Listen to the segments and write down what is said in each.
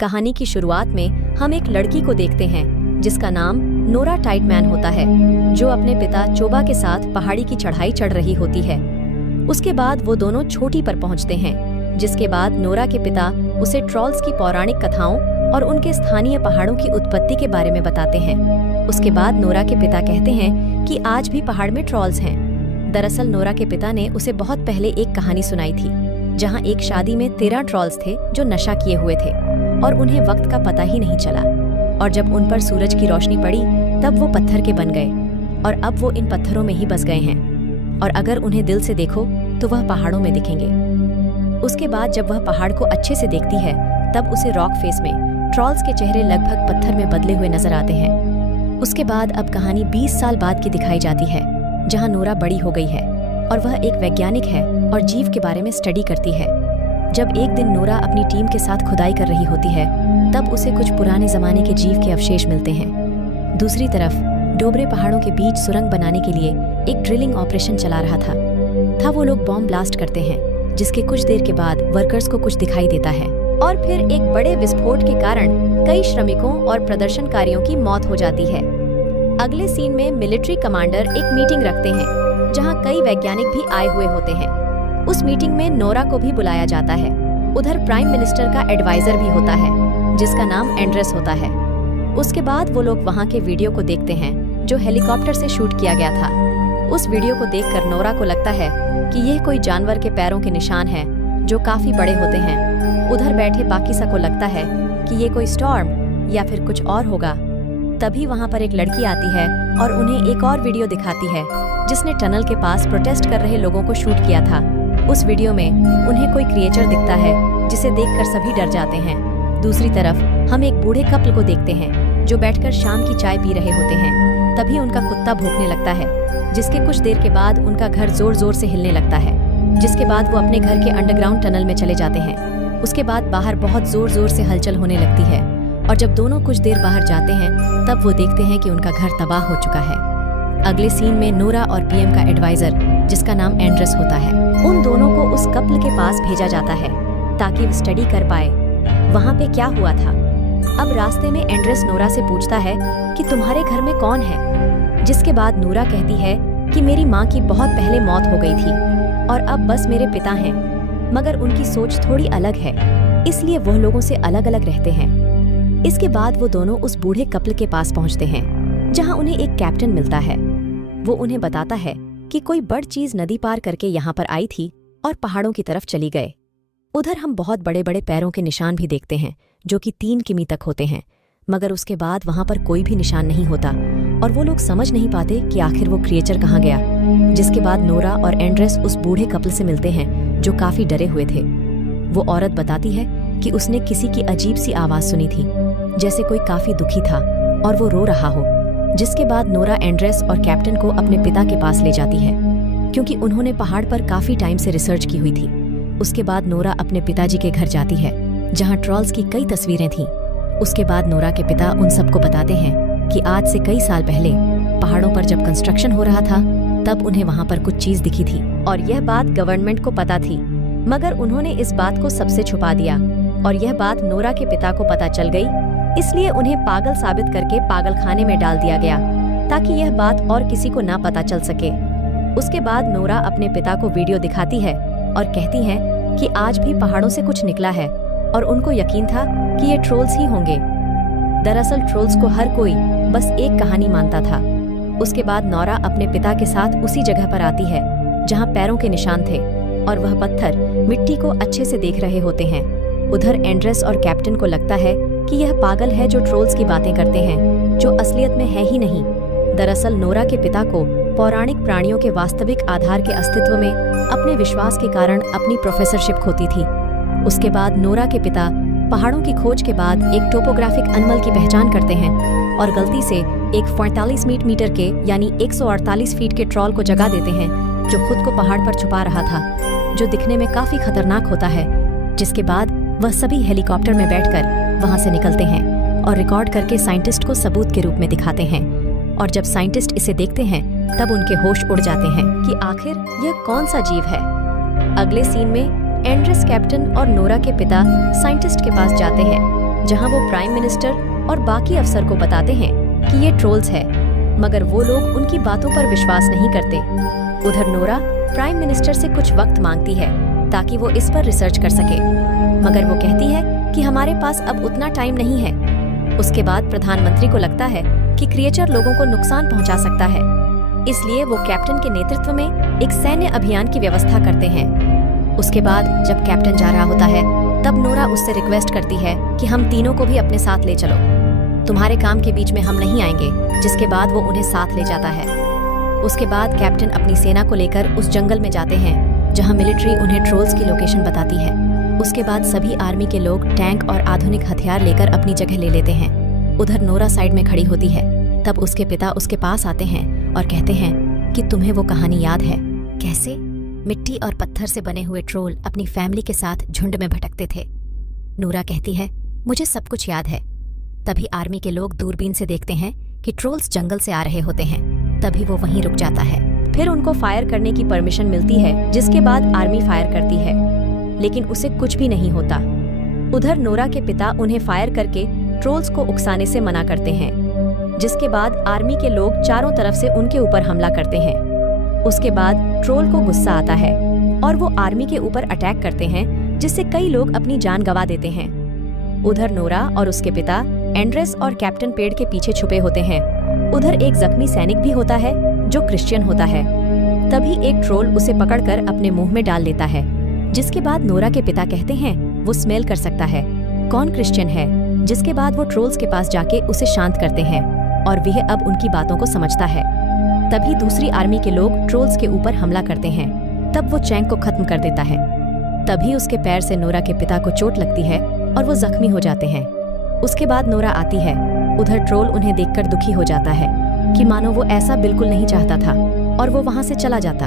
कहानी की शुरुआत में हम एक लड़की को देखते हैं जिसका नाम नोरा टाइटमैन होता है, जो अपने पिता चोबा के साथ पहाड़ी की चढ़ाई चढ़ रही होती है। उसके बाद वो दोनों चोटी पर पहुंचते हैं, जिसके बाद नोरा के पिता उसे ट्रॉल्स की पौराणिक कथाओं और उनके स्थानीय पहाड़ों की उत्पत्ति के बारे में बताते हैं। उसके बाद नोरा के पिता कहते हैं कि आज भी पहाड़ में ट्रॉल्स हैं। दरअसल नोरा के पिता ने उसे बहुत पहले एक कहानी सुनाई थी, जहां एक शादी में 13 ट्रॉल्स थे जो नशा किए हुए थे और उन्हें वक्त का पता ही नहीं चला, और जब उन पर सूरज की रोशनी पड़ी तब वो पत्थर के बन गए और अब वो इन पत्थरों में ही बस गए हैं, और अगर उन्हें दिल से देखो तो वह पहाड़ों में दिखेंगे। उसके बाद जब वह पहाड़ को अच्छे से देखती है तब उसे रॉक फेस में ट्रॉल्स के चेहरे लगभग पत्थर में बदले हुए नजर आते हैं। उसके बाद अब कहानी 20 साल बाद की दिखाई जाती है, जहां नोरा बड़ी हो गई है और वह एक वैज्ञानिक है और जीव के बारे में स्टडी करती है। जब एक दिन नोरा अपनी टीम के साथ खुदाई कर रही होती है तब उसे कुछ पुराने जमाने के जीव के अवशेष मिलते हैं। दूसरी तरफ डोबरे पहाड़ों के बीच सुरंग बनाने के लिए एक ड्रिलिंग ऑपरेशन चला रहा था वो लोग बॉम्ब ब्लास्ट करते हैं, जिसके कुछ देर के बाद वर्कर्स को कुछ दिखाई देता है और फिर एक बड़े विस्फोट के कारण कई श्रमिकों और प्रदर्शनकारियों की मौत हो जाती है। अगले सीन में मिलिट्री कमांडर एक मीटिंग रखते हैं जहां कई वैज्ञानिक भी आए हुए होते हैं। उस मीटिंग में नोरा को भी बुलाया जाता है। उधर प्राइम मिनिस्टर का एडवाइजर भी होता है जिसका नाम एंड्रेस होता है। उसके बाद वो लोग वहां के वीडियो को देखते हैं जो हेलीकॉप्टर से शूट किया गया था। उस वीडियो को देखकर नोरा को लगता है कि यह कोई जानवर के पैरों के निशान हैं जो काफी बड़े होते हैं। उधर बैठे बाकी सबको लगता है कि ये कोई स्टॉर्म या फिर कुछ और होगा। तभी वहां पर एक लड़की आती है और उन्हें एक और वीडियो दिखाती है जिसने टनल के पास प्रोटेस्ट कर रहे लोगों को शूट किया था। उस वीडियो में उन्हें कोई क्रिएचर दिखता है जिसे देखकर सभी डर जाते हैं। दूसरी तरफ हम एक बूढ़े कपल को देखते हैं जो बैठकर शाम की चाय पी रहे होते हैं। तभी उनका कुत्ता भौंकने लगता है, जिसके कुछ देर के बाद उनका घर जोर जोर से हिलने लगता है, जिसके बाद वो अपने घर के अंडरग्राउंड टनल में चले जाते हैं। उसके बाद बाहर बहुत जोर जोर से हलचल होने लगती है और जब दोनों कुछ देर बाहर जाते हैं तब वो देखते हैं कि उनका घर तबाह हो चुका है। अगले सीन में नोरा और पीएम का एडवाइजर, जिसका नाम एंड्रेस होता है, उन दोनों को उस कपल के पास भेजा जाता है ताकि वो स्टडी कर पाए वहाँ पे क्या हुआ था। अब रास्ते में एंड्रेस नोरा से पूछता है कि तुम्हारे घर में कौन है, जिसके बाद नोरा कहती है कि मेरी माँ की बहुत पहले मौत हो गई थी और अब बस मेरे पिता हैं, मगर उनकी सोच थोड़ी अलग है, इसलिए वह लोगों से अलग अलग रहते हैं। इसके बाद वो दोनों उस बूढ़े कपल के पास पहुँचते हैं जहाँ उन्हें एक कैप्टन मिलता है। वो उन्हें बताता है कि कोई बड़ चीज नदी पार करके यहाँ पर आई थी और पहाड़ों की तरफ चली गए। उधर हम बहुत बड़े बड़े पैरों के निशान भी देखते हैं जो कि 3 किमी तक होते हैं, मगर उसके बाद वहां पर कोई भी निशान नहीं होता और वो लोग समझ नहीं पाते कि आखिर वो क्रिएचर कहाँ गया। जिसके बाद नोरा और एंड्रेस उस बूढ़े कपल से मिलते हैं जो काफी डरे हुए थे। वो औरत बताती है कि उसने किसी की अजीब सी आवाज सुनी थी, जैसे कोई काफी दुखी था और वो रो रहा हो। जिसके बाद नोरा एंड्रेस और कैप्टन को अपने पिता के पास ले जाती है, क्योंकि उन्होंने पहाड़ पर काफी टाइम से रिसर्च की हुई थी। उसके बाद नोरा अपने पिताजी के घर जाती है जहां ट्रॉल्स की कई तस्वीरें थीं। उसके बाद नोरा के पिता उन सबको बताते हैं कि आज से कई साल पहले पहाड़ों पर जब कंस्ट्रक्शन हो रहा था तब उन्हें वहां पर कुछ चीज दिखी थी और यह बात गवर्नमेंट को पता थी, मगर उन्होंने इस बात को सबसे छुपा दिया और यह बात नोरा के पिता को पता चल गई, इसलिए उन्हें पागल साबित करके पागलखाने में डाल दिया गया ताकि यह बात और किसी को ना पता चल सके। उसके बाद नोरा अपने पिता को वीडियो दिखाती है और कहती है कि आज भी पहाड़ों से कुछ निकला है और उनको यकीन था कि ये ट्रोल्स ही होंगे। दरअसल ट्रोल्स को हर कोई बस एक कहानी मानता था। उसके बाद नोरा अपने पिता के साथ उसी जगह पर आती है जहां पैरों के निशान थे और वह पत्थर मिट्टी को अच्छे से देख रहे होते हैं। उधर एंड्रेस और कैप्टन को लगता है कि यह पागल है जो ट्रोल्स की बातें करते हैं, जो असलियत में है ही नहीं। दरअसल नोरा के पिता को पौराणिक प्राणियों के वास्तविक आधार के अस्तित्व में अपने विश्वास के कारण अपनी प्रोफेसरशिप खोती थी। उसके बाद नोरा के पिता पहाड़ों की खोज के बाद एक टोपोग्राफिक एनिमल की पहचान करते हैं और गलती से एक 45 मीटर के यानी 148 फीट के ट्रॉल को जगा देते हैं जो खुद को पहाड़ पर छुपा रहा था, जो दिखने में काफी खतरनाक होता है। जिसके बाद वह सभी हेलीकॉप्टर में बैठकर वहां से निकलते हैं और रिकॉर्ड करके साइंटिस्ट को सबूत के रूप में दिखाते हैं, और जब साइंटिस्ट इसे देखते हैं तब उनके होश उड़ जाते हैं कि आखिर यह कौन सा जीव है। अगले सीन में एंड्रेस कैप्टन और नोरा के पिता साइंटिस्ट के पास जाते हैं जहां वो प्राइम मिनिस्टर और बाकी अफसर को बताते हैं कि ये ट्रोल्स है, मगर वो लोग उनकी बातों पर विश्वास नहीं करते। उधर नोरा प्राइम मिनिस्टर से कुछ वक्त मांगती है ताकि वो इस पर रिसर्च कर सके, मगर वो कहती है कि हमारे पास अब उतना टाइम नहीं है। उसके बाद प्रधानमंत्री को लगता है कि क्रिएचर लोगों को नुकसान पहुंचा सकता है, इसलिए वो कैप्टन के नेतृत्व में एक सैन्य अभियान की व्यवस्था करते हैं। उसके बाद जब कैप्टन जा रहा होता है तब नोरा उससे रिक्वेस्ट करती है कि हम तीनों को भी अपने साथ ले चलो, तुम्हारे काम के बीच में हम नहीं आएंगे। जिसके बाद वो उन्हें साथ ले जाता है। उसके बाद कैप्टन अपनी सेना को लेकर उस जंगल में जाते हैं जहां मिलिट्री उन्हें ट्रोल्स की लोकेशन बताती है। उसके बाद सभी आर्मी के लोग टैंक और आधुनिक हथियार लेकर अपनी जगह ले लेते हैं। उधर नोरा साइड में खड़ी होती है। तब उसके पिता उसके पास आते हैं और कहते हैं कि तुम्हें वो कहानी याद है, कैसे मिट्टी और पत्थर से बने हुए ट्रोल अपनी फैमिली के साथ झुंड में भटकते थे। नोरा कहती है मुझे सब कुछ याद है। तभी आर्मी के लोग दूरबीन से देखते हैं कि ट्रोल्स जंगल से आ रहे होते हैं। तभी वो वहीं रुक जाता है। फिर उनको फायर करने की परमिशन मिलती है, जिसके बाद आर्मी फायर करती है, लेकिन उसे कुछ भी नहीं होता। उधर नोरा के पिता उन्हें फायर करके ट्रोल्स को उकसाने से मना करते हैं, जिसके बाद आर्मी के लोग चारों तरफ से उनके ऊपर हमला करते हैं। उसके बाद ट्रोल को गुस्सा आता है और वो आर्मी के ऊपर अटैक करते हैं, जिससे कई लोग अपनी जान गंवा देते हैं। उधर नोरा और उसके पिता एंड्रेस और कैप्टन पेड़ के पीछे छुपे होते हैं। उधर एक जख्मी सैनिक भी होता है जो क्रिश्चियन होता है। तभी एक ट्रोल उसे पकड़कर अपने मुंह में डाल लेता है, जिसके बाद नोरा के पिता कहते हैं वो स्मेल कर सकता है कौन क्रिश्चियन है। जिसके बाद वो ट्रोल्स के पास जाके उसे शांत करते हैं और वह अब उनकी बातों को समझता है। तभी दूसरी आर्मी के लोग ट्रोल्स के ऊपर हमला करते हैं। तब वो चैंक को खत्म कर देता है। तभी उसके पैर से नोरा के पिता को चोट लगती है और वो जख्मी हो जाते हैं। उसके बाद नोरा आती है। उधर ट्रोल उन्हें देखकर दुखी हो जाता है कि मानो वो ऐसा बिल्कुल नहीं चाहता था और वो वहां से चला जाता।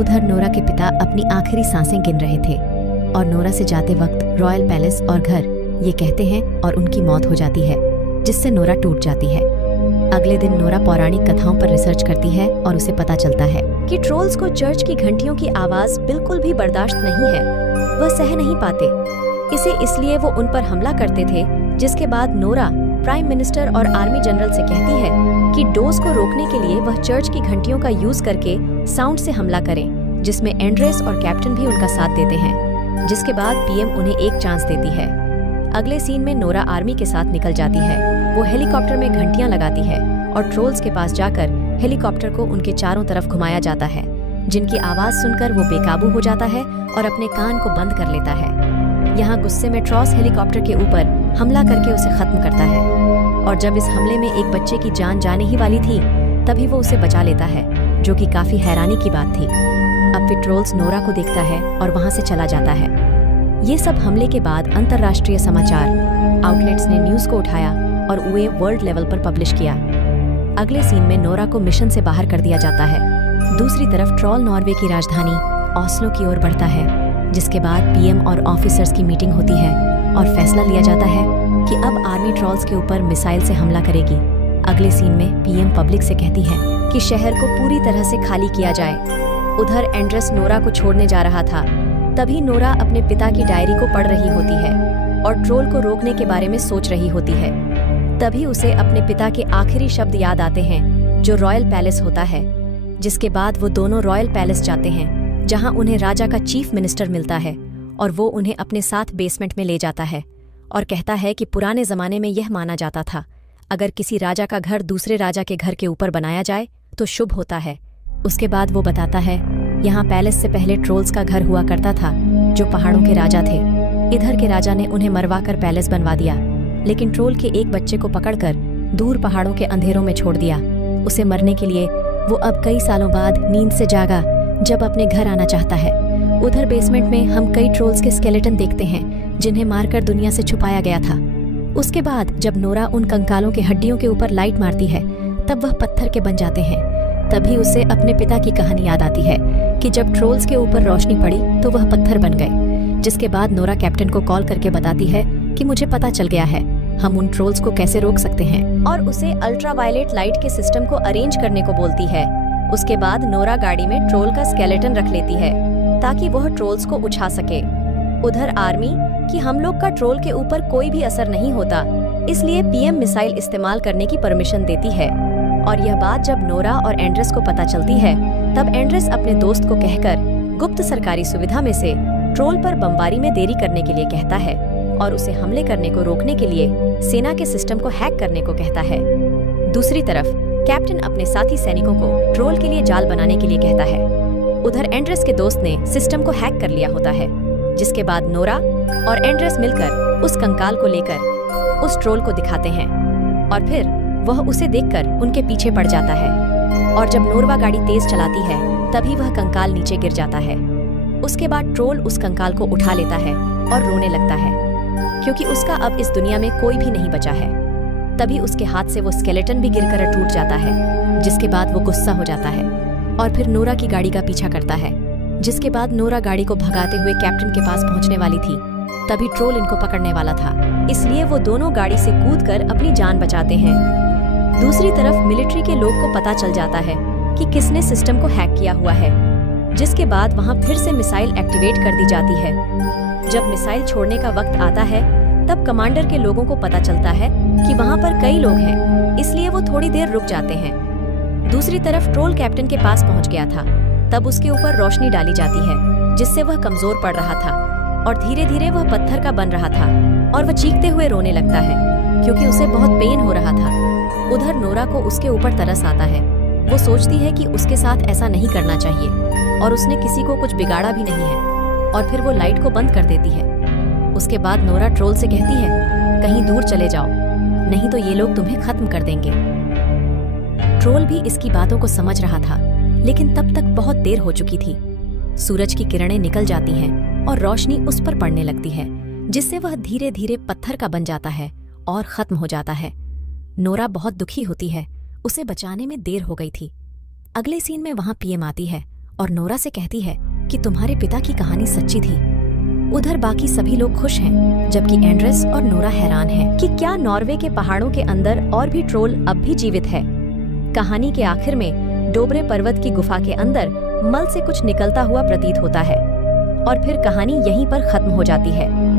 उधर नोरा के पिता अपनी आखिरी सांसें गिन रहे थे और नोरा से जाते वक्त रॉयल पैलेस और घर ये कहते हैं और उनकी मौत हो जाती है, जिससे नोरा टूट जाती है। अगले दिन नोरा पौराणिक कथाओं पर रिसर्च करती है और उसे पता चलता है कि ट्रोल्स को चर्च की घंटियों की आवाज बिल्कुल भी बर्दाश्त नहीं है, वह सह नहीं पाते इसे, इसलिए वो उन पर हमला करते थे। जिसके बाद नोरा प्राइम मिनिस्टर और आर्मी जनरल से कहती है कि डोज को रोकने के लिए वह चर्च की घंटियों का यूज करके साउंड से हमला करें, जिसमें एंड्रेस और कैप्टन भी उनका साथ देते हैं। जिसके बाद पीएम उन्हें एक चांस देती है। अगले सीन में नोरा आर्मी के साथ निकल जाती है। वो हेलीकॉप्टर में घंटियां लगाती है और ट्रोल्स के पास जाकर हेलीकॉप्टर को उनके चारों तरफ घुमाया जाता है, जिनकी आवाज सुनकर वो बेकाबू हो जाता है और अपने कान को बंद कर लेता है। यहाँ गुस्से में ट्रॉस हेलीकॉप्टर के ऊपर हमला करके उसे खत्म करता है और जब इस हमले में एक बच्चे की जान जाने ही वाली थी तभी वो उसे बचा लेता है, जो कि काफी हैरानी की बात थी। अब फिर ट्रोल्स नोरा को देखता है और वहां से चला जाता है। ये सब हमले के बाद अंतर्राष्ट्रीय समाचार आउटलेट्स ने न्यूज को उठाया और उसे वर्ल्ड लेवल पर पब्लिश किया। अगले सीन में नोरा को मिशन से बाहर कर दिया जाता है। दूसरी तरफ ट्रोल नॉर्वे की राजधानी ऑस्लो की ओर बढ़ता है, जिसके बाद पीएम और ऑफिसर्स की मीटिंग होती है और फैसला लिया जाता है कि अब आर्मी ट्रोल्स के ऊपर मिसाइल से हमला करेगी। अगले सीन में पीएम पब्लिक से कहती है कि शहर को पूरी तरह से खाली किया जाए। उधर एंड्रेस नोरा को छोड़ने जा रहा था। तभी नोरा अपने पिता की डायरी को पढ़ रही होती है और ट्रोल को रोकने के बारे में सोच रही होती है। तभी उसे अपने पिता के आखिरी शब्द याद आते हैं, जो रॉयल पैलेस होता है। जिसके बाद वो दोनों रॉयल पैलेस जाते हैं, जहां उन्हें राजा का चीफ मिनिस्टर मिलता है और वो उन्हें अपने साथ बेसमेंट में ले जाता है और कहता है कि पुराने जमाने में यह माना जाता था, अगर किसी राजा का घर दूसरे राजा के घर के ऊपर बनाया जाए तो शुभ होता है। उसके बाद वो बताता है यहाँ पैलेस से पहले ट्रोल्स का घर हुआ करता था, जो पहाड़ों के राजा थे। इधर के राजा ने उन्हें मरवाकर पैलेस बनवा दिया, लेकिन ट्रोल के एक बच्चे को पकड़कर दूर पहाड़ों के अंधेरों में छोड़ दिया। उसे मरने के लिए वो अब कई सालों बाद नींद से जागा जब अपने घर आना चाहता है। उधर बेसमेंट में हम कई ट्रोल्स के स्केलेटन देखते हैं, जिन्हें मारकर दुनिया से छुपाया गया था। उसके बाद जब नोरा उन कंकालों के हड्डियों के ऊपर लाइट मारती है, तब वह पत्थर के बन जाते हैं। तभी उसे अपने पिता की कहानी याद आती है कि जब ट्रोल्स के ऊपर रोशनी पड़ी तो वह पत्थर बन गए। जिसके बाद नोरा कैप्टन को कॉल करके बताती है कि मुझे पता चल गया है, हम उन ट्रोल्स को कैसे रोक सकते हैं, और उसे अल्ट्रावायलेट लाइट के सिस्टम को अरेंज करने को बोलती है। उसके बाद नोरा गाड़ी में ट्रोल का स्केलेटन रख लेती है ताकि वह ट्रोल्स को उठा सके। उधर आर्मी कि हम लोग का ट्रोल के ऊपर कोई भी असर नहीं होता, इसलिए पीएम मिसाइल इस्तेमाल करने की परमिशन देती है। और यह बात जब नोरा और एंड्रेस को पता चलती है, तब एंड्रेस अपने दोस्त को कहकर गुप्त सरकारी सुविधा में से ट्रोल पर बमबारी में देरी करने के लिए कहता है और उसे हमले करने को रोकने के लिए सेना के सिस्टम को हैक करने को कहता है। दूसरी तरफ कैप्टन अपने साथी सैनिकों को ट्रोल के लिए जाल बनाने के लिए कहता है। उधर एंड्रेस के दोस्त ने सिस्टम को हैक कर लिया होता है, जिसके बाद नोरा और एंड्रेस मिलकर उस कंकाल को लेकर उस ट्रोल को दिखाते हैं और फिर वह उसे देखकर उनके पीछे पड़ जाता है। और जब नोरवा गाड़ी तेज चलाती है, तभी वह कंकाल नीचे गिर जाता है। उसके बाद ट्रोल उस कंकाल को उठा लेता है और रोने लगता है, क्योंकि उसका अब इस दुनिया में कोई भी नहीं बचा है। तभी उसके हाथ से वो स्केलेटन भी गिरकर टूट जाता है, जिसके बाद वो गुस्सा हो जाता है और फिर नोरा की गाड़ी का पीछा करता है। जिसके बाद नोरा गाड़ी को भगाते हुए कैप्टन के पास पहुंचने वाली थी, तभी ट्रोल इनको पकड़ने वाला था, इसलिए वो दोनों गाड़ी से कूदकर अपनी जान बचाते हैं। दूसरी तरफ मिलिट्री के लोग को पता चल जाता है कि किसने सिस्टम को हैक किया हुआ है, जिसके बाद वहां फिर से मिसाइल एक्टिवेट कर दी जाती है। जब मिसाइल छोड़ने का वक्त आता है, तब कमांडर के लोगों को पता चलता है कि वहां पर कई लोग हैं, इसलिए वो थोड़ी देर रुक जाते हैं। दूसरी तरफ ट्रोल कैप्टन के पास पहुंच गया था, तब उसके ऊपर रोशनी डाली जाती है, जिससे वह कमजोर पड़ रहा था और धीरे धीरे वह पत्थर का बन रहा था और वह चीखते हुए रोने लगता है, क्योंकि उसे बहुत पेन हो रहा था। उधर नोरा को उसके ऊपर तरस आता है। वो सोचती है कि उसके साथ ऐसा नहीं करना चाहिए और उसने किसी को कुछ बिगाड़ा भी नहीं है, और फिर वो लाइट को बंद कर देती है। उसके बाद नोरा ट्रोल से कहती है, कहीं दूर चले जाओ, नहीं तो ये लोग तुम्हें खत्म कर देंगे। ट्रोल भी इसकी बातों को समझ रहा था, लेकिन तब तक बहुत देर हो चुकी थी। सूरज की किरणें निकल जाती हैं और रोशनी उस पर पड़ने लगती है, जिससे वह धीरे धीरे पत्थर का बन जाता है और खत्म हो जाता है। नोरा बहुत दुखी होती है, उसे बचाने में देर हो गई थी। अगले सीन में वहां पीएम आती है और नोरा से कहती है कि तुम्हारे पिता की कहानी सच्ची थी। उधर बाकी सभी लोग खुश हैं, जबकि एंड्रेस और नोरा हैरान हैं कि क्या नॉर्वे के पहाड़ों के अंदर और भी ट्रोल अब भी जीवित है। कहानी के आखिर में डोबरे पर्वत की गुफा के अंदर मल से कुछ निकलता हुआ प्रतीत होता है और फिर कहानी यहीं पर खत्म हो जाती है।